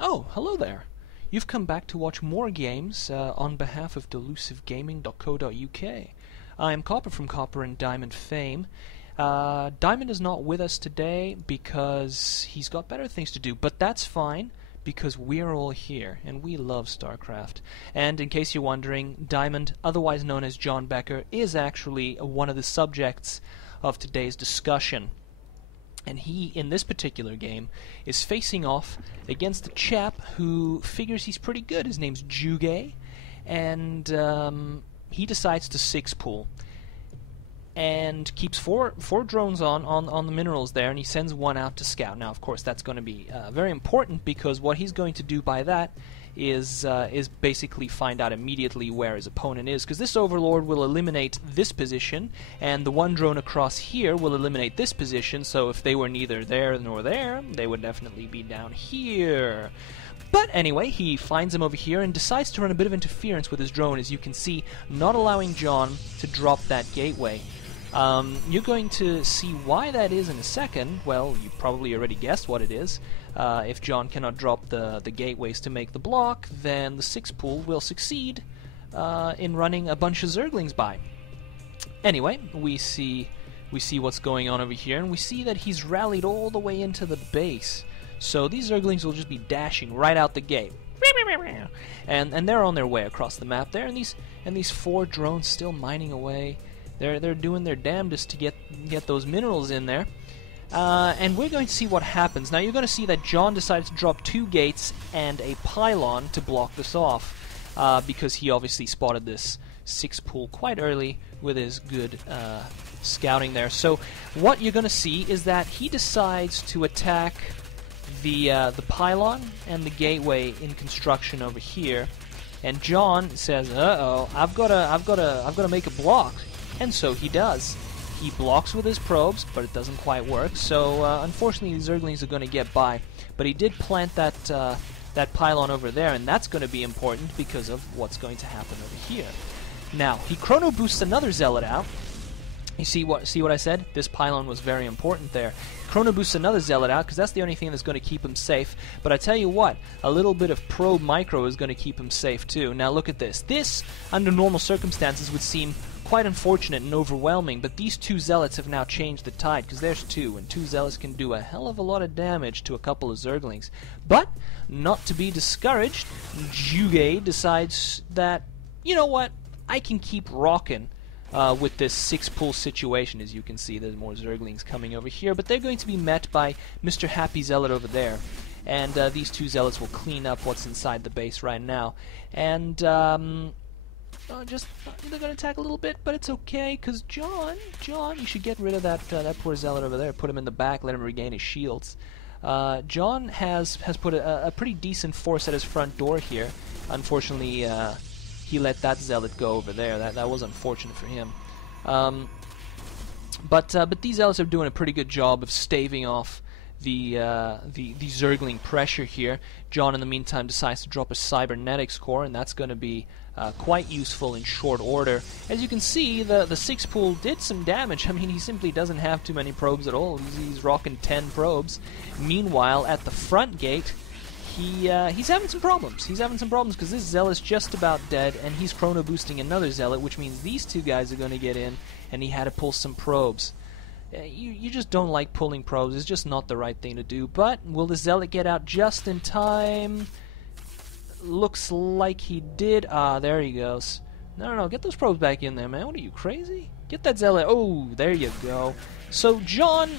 Oh, hello there. You've come back to watch more games on behalf of delusivegaming.co.uk. I am Copper from Copper and Diamond fame. Diamond is not with us today because he's got better things to do, but that's fine because we're all here and we love StarCraft. And in case you're wondering, Diamond, otherwise known as John Becker, is actually one of the subjects of today's discussion. And he, in this particular game, is facing off against a chap who figures he's pretty good. His name's Juge, and he decides to six-pool and keeps four drones on the minerals there, and he sends one out to scout. Now, of course, that's going to be very important because what he's going to do by that is basically find out immediately where his opponent is, because this Overlord will eliminate this position, and the one drone across here will eliminate this position, so if they were neither there nor there, they would definitely be down here. But anyway, he finds him over here and decides to run a bit of interference with his drone, as you can see, not allowing John to drop that gateway. You're going to see why that is in a second. Well, you probably already guessed what it is. If John cannot drop the gateways to make the block, then the six-pool will succeed in running a bunch of Zerglings by. Anyway, we see what's going on over here, and we see that he's rallied all the way into the base. So these Zerglings will just be dashing right out the gate. And they're on their way across the map there, and these four drones still mining away. They're doing their damnedest to get those minerals in there. And we're going to see what happens. Now you're going to see that John decides to drop two gates and a pylon to block this off, because he obviously spotted this six-pool quite early with his good scouting there. So what you're going to see is that he decides to attack the pylon and the gateway in construction over here, and John says, "Uh-oh, I've got to make a block." And so he does. He blocks with his probes, but it doesn't quite work. So unfortunately, the Zerglings are going to get by. But he did plant that pylon over there, and that's going to be important because of what's going to happen over here. Now he chrono boosts another zealot out. You see what I said? This pylon was very important there. Chrono boosts another zealot out because that's the only thing that's going to keep him safe. But I tell you what, a little bit of probe micro is going to keep him safe too. Now look at this. This, under normal circumstances, would seem quite unfortunate and overwhelming, but these two zealots have now changed the tide, because there's two, and two zealots can do a hell of a lot of damage to a couple of Zerglings. But, not to be discouraged, Juge decides that, you know what, I can keep rocking with this six-pool situation. As you can see, there's more Zerglings coming over here, but they're going to be met by Mr. Happy Zealot over there. And these two zealots will clean up what's inside the base right now. And they're going to attack a little bit, but it's okay, because John, you should get rid of that poor zealot over there. Put him in the back, let him regain his shields. John has put a pretty decent force at his front door here. Unfortunately, he let that zealot go over there. That was unfortunate for him. But these zealots are doing a pretty good job of staving off the Zergling pressure here. John, in the meantime, decides to drop a cybernetics core, and that's going to be quite useful in short order. As you can see, the six-pool did some damage. I mean, he simply doesn't have too many probes at all. He's rocking 10 probes. Meanwhile, at the front gate, he's having some problems. He's having some problems because this zealot's just about dead, and he's chrono boosting another zealot, which means these two guys are going to get in, and he had to pull some probes. You just don't like pulling probes. It's just not the right thing to do. But will the zealot get out just in time? Looks like he did. Ah, there he goes. No, get those probes back in there, man. What are you, crazy? Get that zealot. Oh, there you go. So John,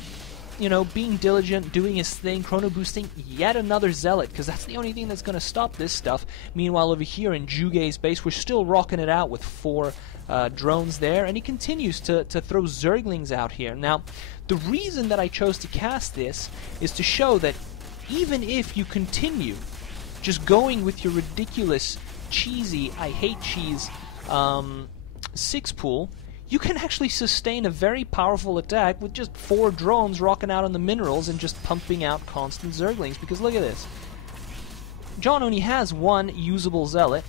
being diligent, doing his thing, chrono boosting yet another zealot, because that's the only thing that's going to stop this stuff. Meanwhile, over here in Juge's base, we're still rocking it out with 4 drones there, and he continues to throw Zerglings out here. Now, the reason that I chose to cast this is to show that even if you continue just going with your ridiculous, cheesy, I hate cheese, six-pool, you can actually sustain a very powerful attack with just 4 drones rocking out on the minerals and just pumping out constant Zerglings, because look at this. John only has 1 usable zealot.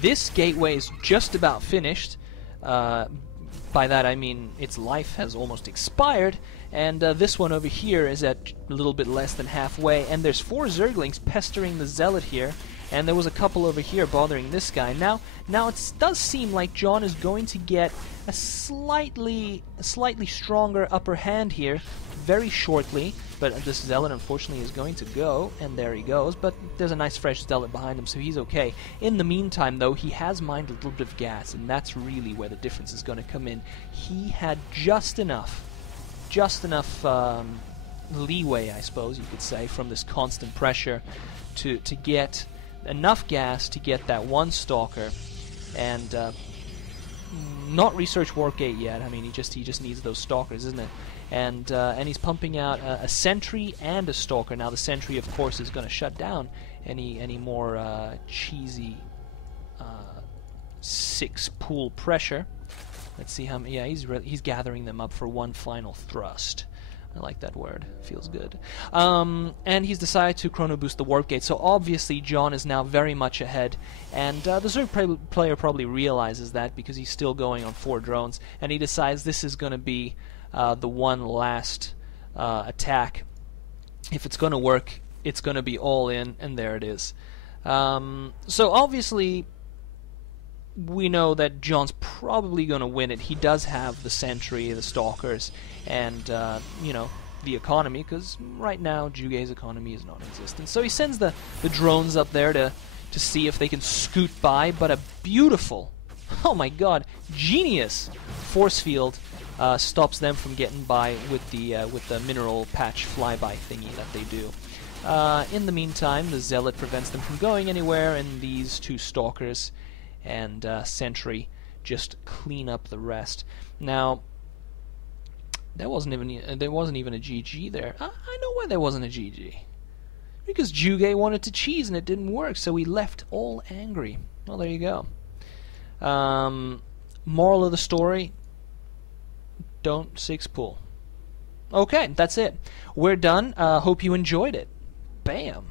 This gateway is just about finished. By that I mean its life has almost expired, and this one over here is at a little bit less than halfway, and there's 4 Zerglings pestering the Zealot here, and there was a couple over here bothering this guy. Now it does seem like John is going to get a slightly stronger upper hand here very shortly, but this Zealot unfortunately is going to go, and there he goes, but there's a nice fresh Zealot behind him, so he's okay. In the meantime, though, he has mined a little bit of gas, and that's really where the difference is going to come in. He had just enough leeway, I suppose you could say, from this constant pressure to get enough gas to get that one Stalker, and not research Warpgate yet. I mean, he just needs those Stalkers, isn't it? And he's pumping out a Sentry and a Stalker. Now the Sentry, of course, is going to shut down any more cheesy 6 pool pressure. Let's see how many. Yeah, he's gathering them up for one final thrust. I like that word. Feels good. And he's decided to chrono boost the Warp Gate. So obviously John is now very much ahead. And the Zerg player probably realizes that because he's still going on 4 drones. And he decides this is going to be the one last attack. If it's going to work, it's going to be all in. And there it is. So obviously we know that John's probably going to win it. He does have the Sentry, the Stalkers, and you know, the economy, because right now Jugei's economy is non-existent. So he sends the drones up there to see if they can scoot by, but a beautiful, oh my god, genius force field stops them from getting by with the mineral patch flyby thingy that they do. In the meantime, the Zealot prevents them from going anywhere, and these 2 Stalkers and Sentry just clean up the rest. Now, there wasn't even a GG there. I know why there wasn't a GG. Because Jugei wanted to cheese and it didn't work, so he left all angry. Well, there you go. Moral of the story: don't 6 pool. Okay, that's it. We're done. Hope you enjoyed it. Bam.